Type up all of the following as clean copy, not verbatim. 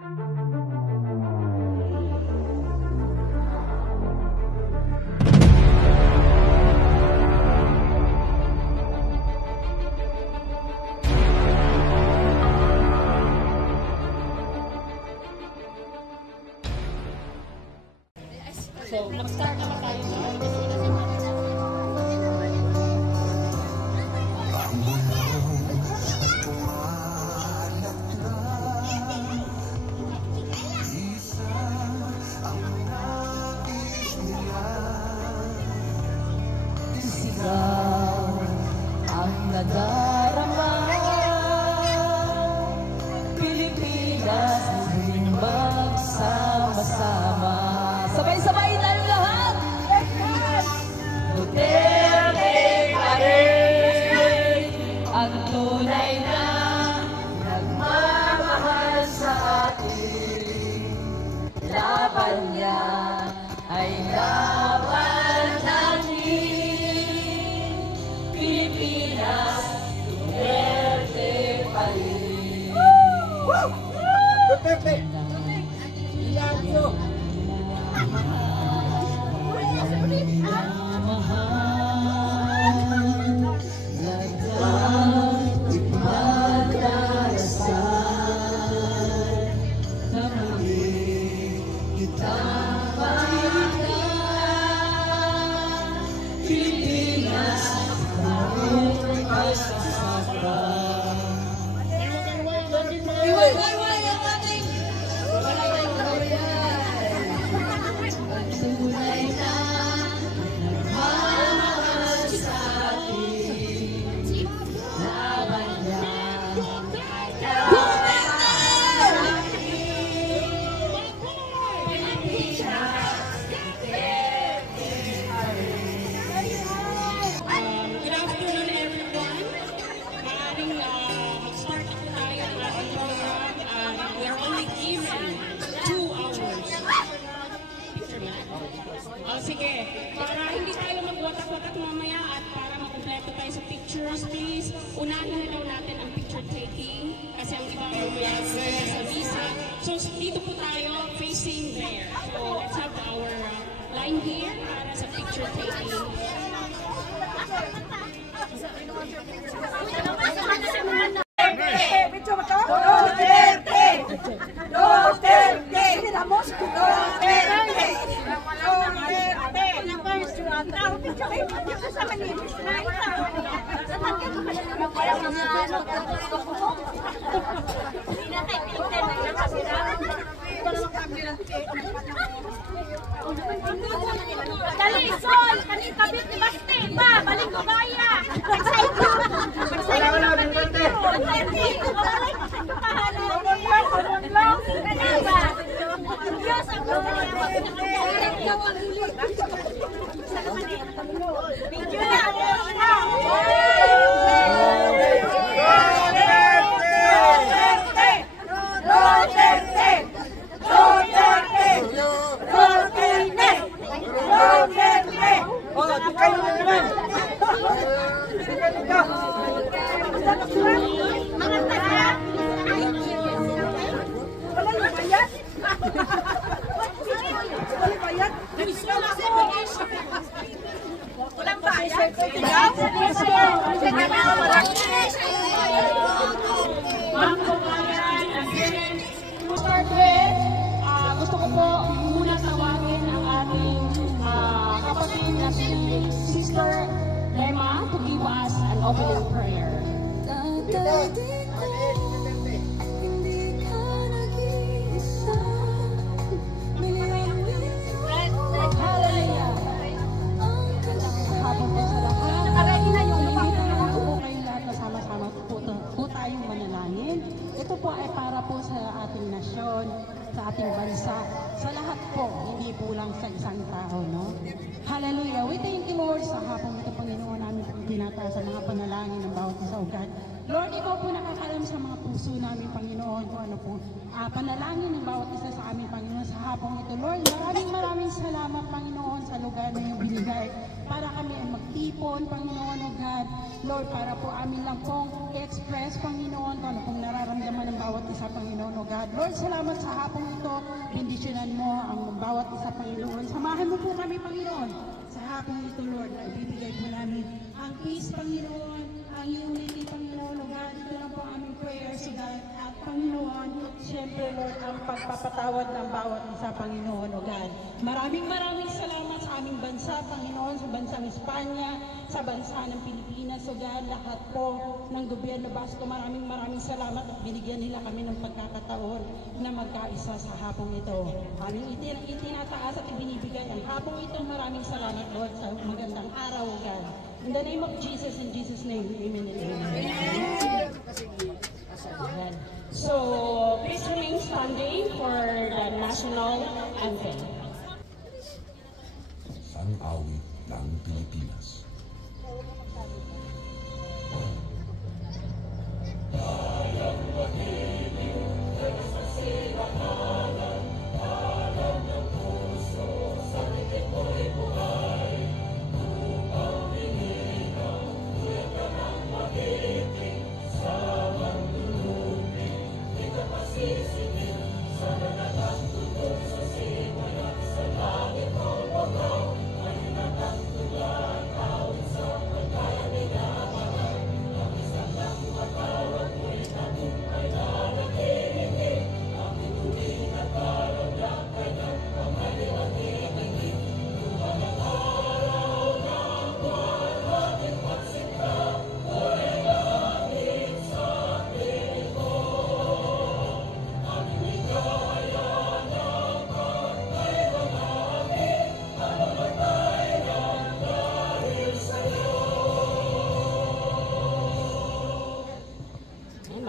So, mag-start naman tayo sa Sigaw ang nadarama, Pilipinas muling magsama-sama. Sabay-sabay tayo lahat! Duterte pa rin ang tunay na nagmamahal sa atin. Laban niya ay laban natin. Pilipinas, Duterte pa rin. Duterte! Ilayo! Sige, para hindi tayo magwatak-watak mamaya at para makumpleto tayo sa pictures, please, unahin na daw natin ang picture taking kasi ang iba mamaya sa visa. So, dito po tayo facing there. So, let's have our line here para sa picture taking. Dali, Sol! Kabit ni Basti! Ba! Balik ko baya! Excited ko! Excited ko! Diyos ang gusto ko po muna tawagin ang ating kapatid na si Sister Rema to give us an opening prayer. Ito po ay para po sa ating nasyon, sa ating bansa, sa lahat po, hindi po lang sa isang tao, no? Hallelujah! We thank you, Lord, sa hapong ito, Panginoon, namin pinata sa mga panalangin ng bawat isa, O God. Lord, ikaw po nakakalam sa mga puso namin, Panginoon, kung ano po panalangin ng bawat isa sa amin, Panginoon, sa hapong ito. Lord, maraming salamat, Panginoon, sa lugar na iyong binigay para kami ay magtipon, Panginoon, O God. Lord, para po amin lang pong i-express, Panginoon, kung ano pong nararamdaman ng bawat isa, Panginoon, O God. Lord, salamat sa hapong ito. Bendisyonan mo ang bawat isa, Panginoon. Samahan mo po kami, Panginoon, sa hapong ito, Lord, na ibibigay po namin ang peace, Panginoon, ang unity, Panginoon, O God. Ito lang po aming prayers, O God. At Panginoon, siyempre, Lord, ang pagpapatawad ng bawat isa, Panginoon, O God. Maraming salamat sa aming bansa, Panginoon, sa bansang Espanya, sa bansa ng Pilipinas, O God. Lahat po ng gobyerno Basco, maraming salamat at binigyan nila kami ng pagkakataon na magkaisa sa hapong ito. Aming itinataas at ibinibigay ang hapong ito. Maraming salamat, Lord, sa magandang araw, O God. In the name of Jesus, in Jesus' name, amen and amen. Amen. So, please remain standing for the national anthem. Ang awit ng Pilipinas.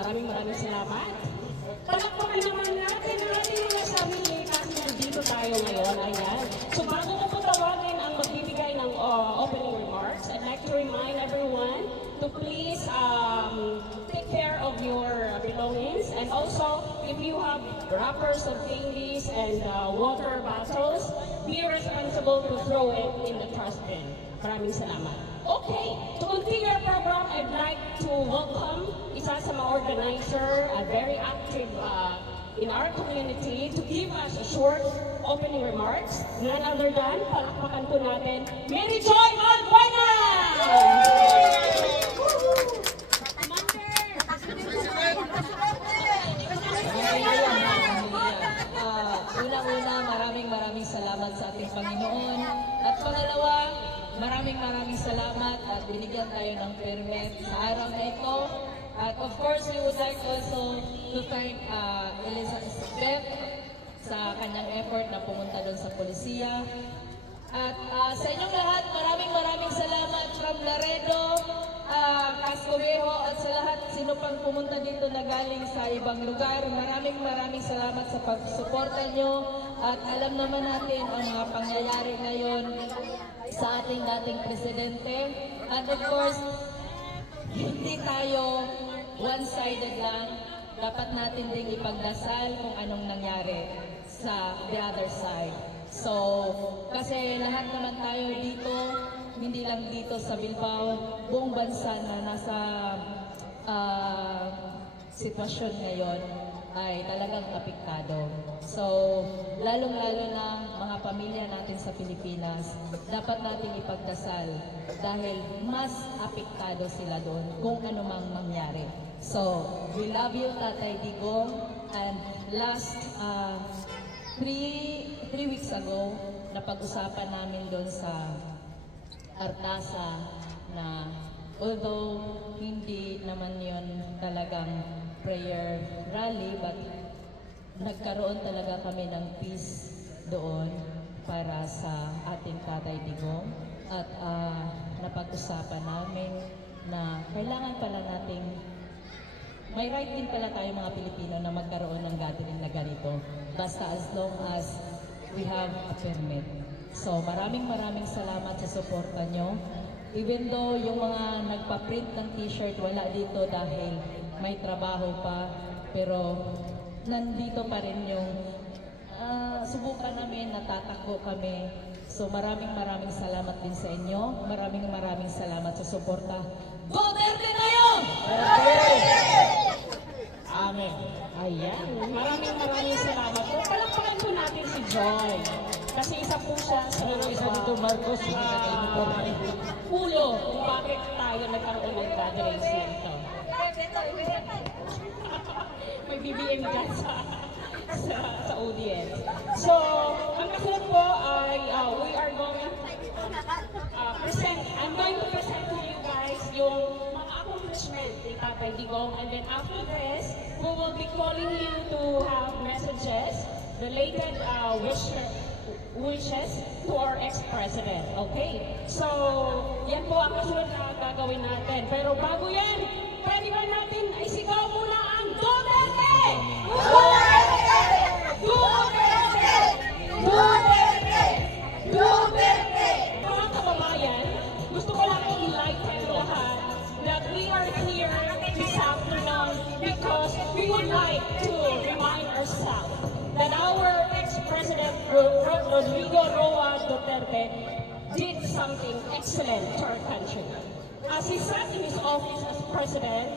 Maraming salamat. Palakpakan naman natin ang ating mga sarili kasi nandito tayo ngayon. Ayan. So bago ko po tawagin ang magbibigay ng opening remarks, I'd like to remind everyone to please take care of your belongings, and also if you have wrappers of candies and water bottles, be responsible to throw it in the trash bin. Maraming salamat. Okay, to continue our program, I'd like to welcome isa sa mga organizer, very active in our community, to give us a short opening remarks. None other than, palakpakan po natin, Mary Joy Malbuena! Unang-una, maraming salamat sa ating Panginoon. At pangalawa, maraming salamat at binigyan tayo ng permit sa araw na ito. At of course, we would like also to thank Elizabeth sa kanyang effort na pumunta doon sa polisiya. At sa inyong lahat, maraming salamat from Laredo, Cascovejo, at sa lahat sino pang pumunta dito na galing sa ibang lugar. Maraming salamat sa pagsuporta nyo. At alam naman natin ang mga pangyayari ngayon sa ating dating presidente. At of course, hindi tayo one-sided lang. Dapat natin ding ipagdasal kung anong nangyari sa the other side. So, kasi lahat naman tayo dito, hindi lang dito sa Bilbao, buong bansa na nasa sitwasyon ngayon ay talagang apektado. So, lalong-lalo na mga pamilya natin sa Pilipinas, dapat natin ipagdasal dahil mas apektado sila doon kung ano mang mangyari. So, we love you, Tatay Digong, and last 3 weeks ago, napag-usapan namin doon sa Artasa na although hindi naman yon talagang prayer rally, but nagkaroon talaga kami ng peace doon para sa ating Tatay Digong. At napag-usapan namin na kailangan pala nating, may right din pala tayo mga Pilipino na magkaroon ng gathering na ganito, basta as long as we have a permit. So maraming salamat sa suporta nyo. Even though yung mga nagpa-print ng t-shirt wala dito dahil may trabaho pa, pero nandito pa rin yung subukan namin, natatakbo kami. So maraming salamat din sa inyo. Maraming salamat sa suporta. Duterte tayo! Amen. Ayan. Maraming salamat po. Palakpakan po natin si Joy. Kasi isa po siya sa dito, Marcos, ulo kung bakit tayo nagkaroon ng graduation ito. May BBM dyan sa audience. So, ang kasunod po ay we are going I'm going to present to you guys yung mga accomplishment ni Tatay Digong, and then after this, we will be calling you to have messages related wishes to our ex-president. Okay? So, yan po ang kasunod na gagawin natin. Pero bago yan, pwede ba natin isigaw muna ang Duterte! Duterte! Duterte! Duterte! Duterte! Mga kababayan, gusto ko lang i-enlighten lahat that we are here this afternoon because we would like to remind ourselves that our ex-president Rodrigo Roa Duterte did something excellent to our country. As he sat in his office as president,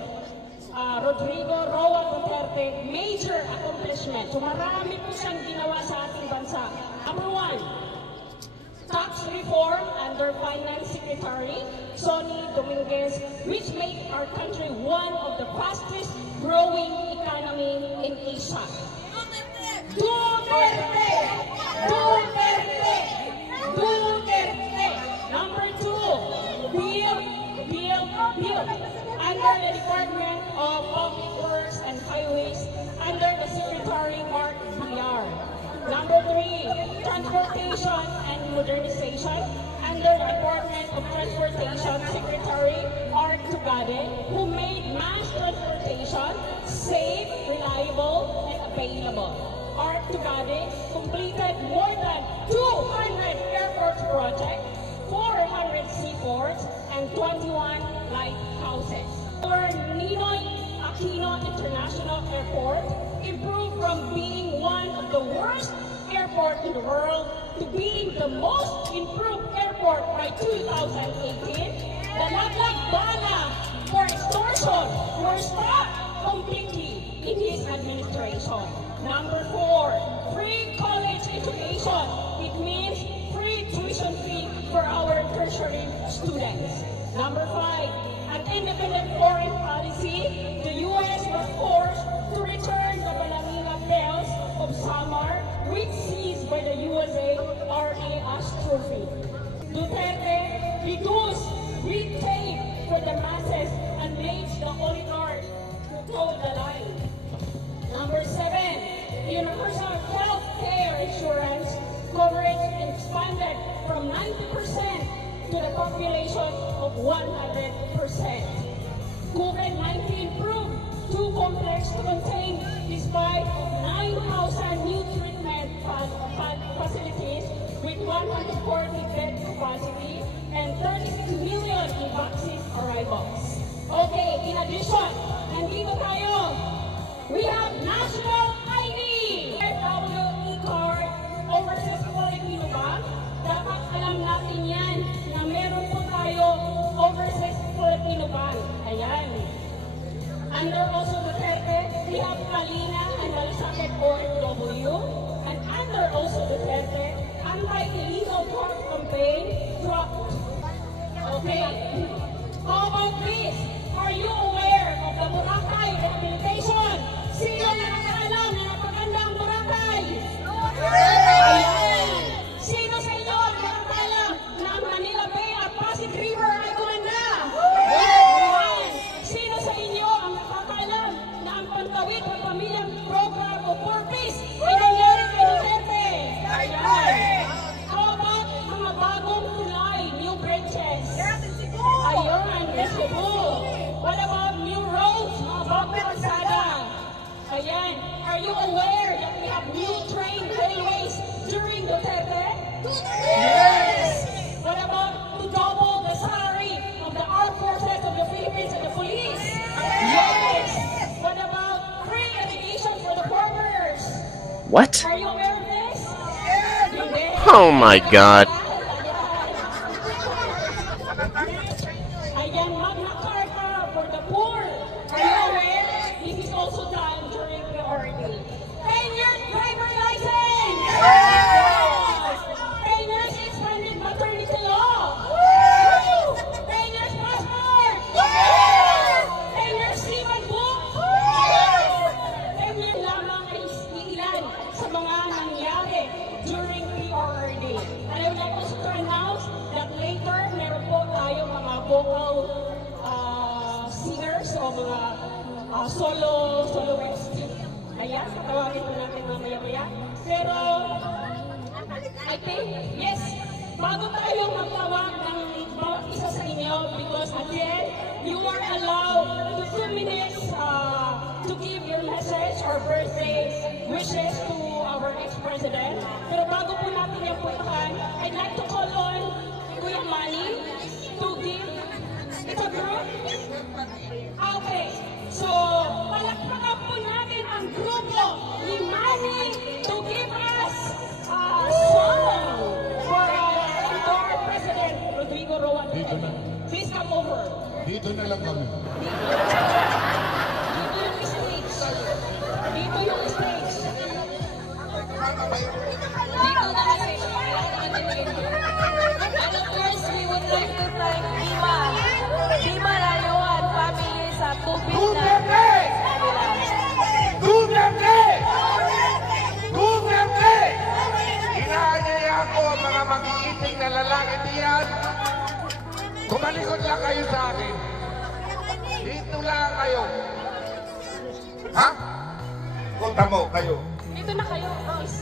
Rodrigo Roa Duterte, major accomplishment. So marami po siyang ginawa sa ating bansa. Number one, tax reform under Finance Secretary Sonny Dominguez, which made our country one of the fastest growing economy in Asia. Duterte! Duterte! Duterte! Number two, build under the Department of Public Works and Highways under the Secretary Mark Villar. Number three, transportation and modernization under the Department of Transportation Secretary Art Tugade, who made mass transportation safe, reliable, and available. Art Tugade completed more than 200 airports projects, 400 seaports, and 21 lighthouses. Our Ninoy Aquino International Airport improved from being one of the worst airports in the world to being the most improved airport by 2018. The Laglag Bala for extortion were stopped completely in his administration. Number four, free college education. It means free tuition fee for our tertiary students. Number five, an independent foreign policy. The U.S. was forced to return the Balamina bells of Samar, which seized by the USA RAS trophy. Duterte reduced red tape for the masses and made the oligarchs to toe the line. Number seven, universal health care insurance coverage expanded from 90% to the population of 100%. COVID-19 proved too complex to contain despite 9,000 new treatment facilities with 140 bed capacity and 36 million in vaccine arrivals. Okay, in addition, nandito tayo. We have national ID! RWE card, overseas Filipino ba? Dapat alam natin yan na meron po tayo overseas Filipino Bank. Ayan. Under also Duterte, we have Kalina and Malasakit OFW. And under also Duterte, anti-illegal drug campaign dropped. Okay. How about this? Are you aware of the Boracay rehabilitation? Sino nakakaalam na napaganda ang Boracay? Ayan. Sino sa inyo ang nakakaalam na ang Manila Bay at Pasig River ay gumanda? Ayan. Sino sa inyo ang nakakaalam na ang Pantawid ng Pamilyang Program o Purpose ay nangyari kay Duterte? Ayan. How about mga bagong tulay, new bridges? Ayan. What? Are you aware of this? Hindi. Oh my God. Ayan, Magna Carta for the poor. Are you aware? This is also done during the ordeal. 10-year driver license! Yes! 10 years expanded maternity law! 10 years passport! Yes! 10 years seaman book! Yes! 10 years lamang ay ilan sa mga nangyari during the ordeal. And I would like also to announce that later, meron po tayong mga vocal singers o mga soloist. Ayan, tatawagin po natin mamaya-maya. Pero, I think, yes, bago tayo magtawag ng bawat isa sa inyo, because again, you are allowed to 2 minutes to give your message or birthday wishes to our ex-president. Pero bago po natin yung puntahan, I'd like to call on Kuya Manny to give, it's a group? Okay, so palakpakan po natin ang grupo ni Manny to give us a song for our President Rodrigo Roa Duterte. Please come over. Dito na lang kami. Dito yung stage. Dito yung stage. Dito na kasi. And of course, we would like to thank Dima Rayuan family sa tubig na kanila. Duterte! Duterte! Inaanyaya ko ang mga magiiting na lalaki diyan. Kumalikod lang kayo sa akin. Dito lang kayo. Ha? Punta mo kayo. Dito na kayo, boys.